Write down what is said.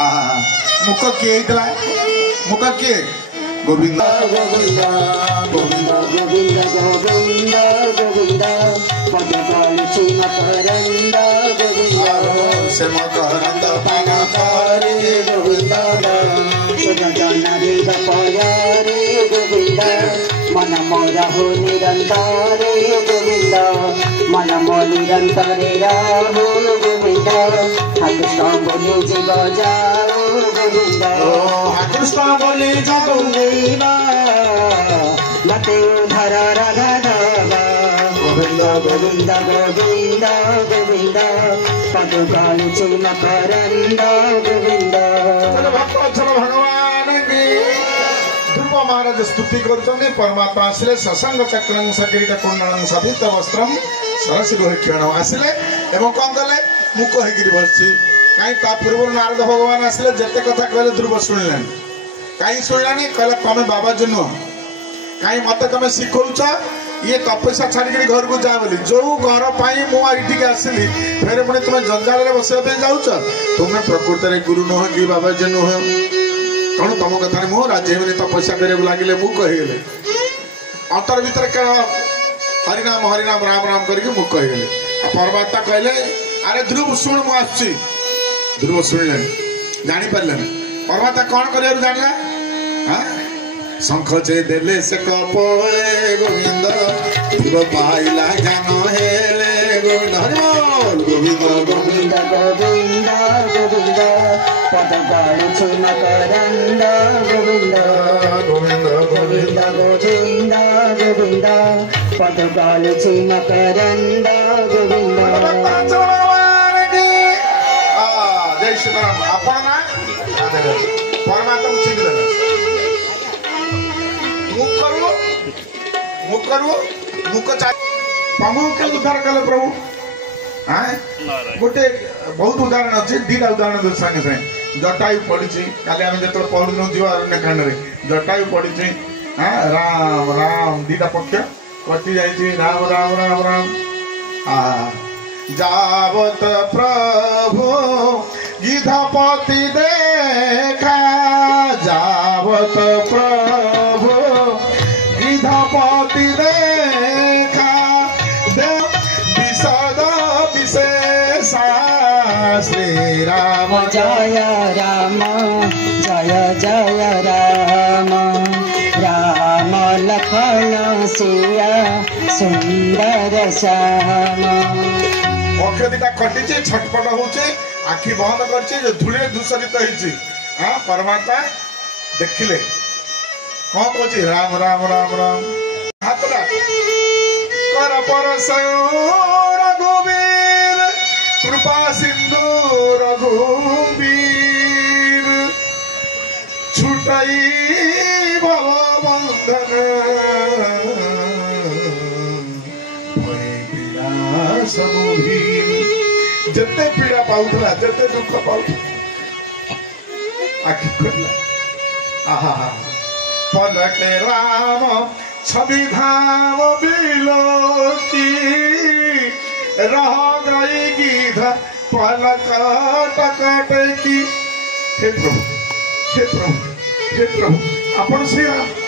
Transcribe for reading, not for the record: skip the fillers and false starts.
मुख किए मुख किए गोविंद गोविंद गोविंद गोविंद गोविंद गोविंद पदकालुची मकरंद गोविंद से मकरंद पानकारी गोविंद सुरजनरी गपयारे गोविंद मन मोर हो निरंतरे गोविंद मन मोर निरंतरे राहो गोविंद कृष्ण बोले जीव जाओ गोविंद कृष्ण बोले जगुंदेवा मते धर रघुदेवा गोविंद गोविंद गोविंद गोविंद पदकालुची मकरंद गोविंद भगवान की ध्रुव महाराज स्तुति कर परमात्मा आसिले ससंग चक्रं सकिरीट कुंडलं सभित वस्त्रम सरसी रोहिक्षण आसिले एवं कौन कले मुख होकर बसची कहीं ता पूर्व नारद भगवान आसिले जते कथा कहले ध्रुव शुणिले कहीं शुणिलानी कहले तमे बाबा जी नुह कहीं मत तमे शिखौछ ये तपस्या छाड़ी घर को जा बोली जो घर पाई मुझे आसली फेर पुणी तुम जंजाल में बसवा जाऊच तुम्हें प्रकृत में गुरु नुह कि बाबा जी नुह कौन तुम कथा मुझे राजी हेनी तपस्या कर लगे मुझ कहीगले अंतर भितर हरिनाम हरिनाम राम राम करके मुझ कहीगले परमात्मा कहले अरे ध्रुव शुण मु आसुची ध्रुव शुणिले जापारे परमात्मा कौन कर जानला हाँ शंख जे देले से कपले गोविंद ध्रुव पाइला ज्ञान हेले गोविंद हरि बोल गोविंद गोविंद गोविंद गोविंद पदकालुची मकरंद गोविंद गोविंद गोविंद गोविंद गोविंद पदकालुची मकरंद गोविंद जय सीताराम आपण ना परमात्मा चिन्ह मुख प्रभु के उद्धार कले प्रभु हाँ गोटे बहुत उदाहरण अच्छे दीटा उदाहरण दे संगे संगे जटायु पड़ी काली आम जो पढ़ुन जीव अरण्यकांड जटायु पड़ी हाँ राम राम दीटा पक्ष कटि जाइए राम राम राम राम जावत प्रभु गिधपति देखा जावत प्रभु गिधपति देखा विशद विशेषा श्री राम जय राम जय जय राम राम लखन सिया सुंदर श्याम पक्ष दीटा कटि छटपट होचे आखि बंद कर धूले दूषरित होती हाँ परमात्मा देखिले कौन कहे राम राम राम राम हाथटा कर परस रघुवीर कृपा सिंधु रघुवीर छुटई भव बंधन जते पीड़ा पाउला जते दुख पाउला आखि खोला आहा पलके राम छवि धाम बिलोकी रह गई गिध पलक टकट की हे प्रभु हे प्रभु हे प्रभु अपन श्री राम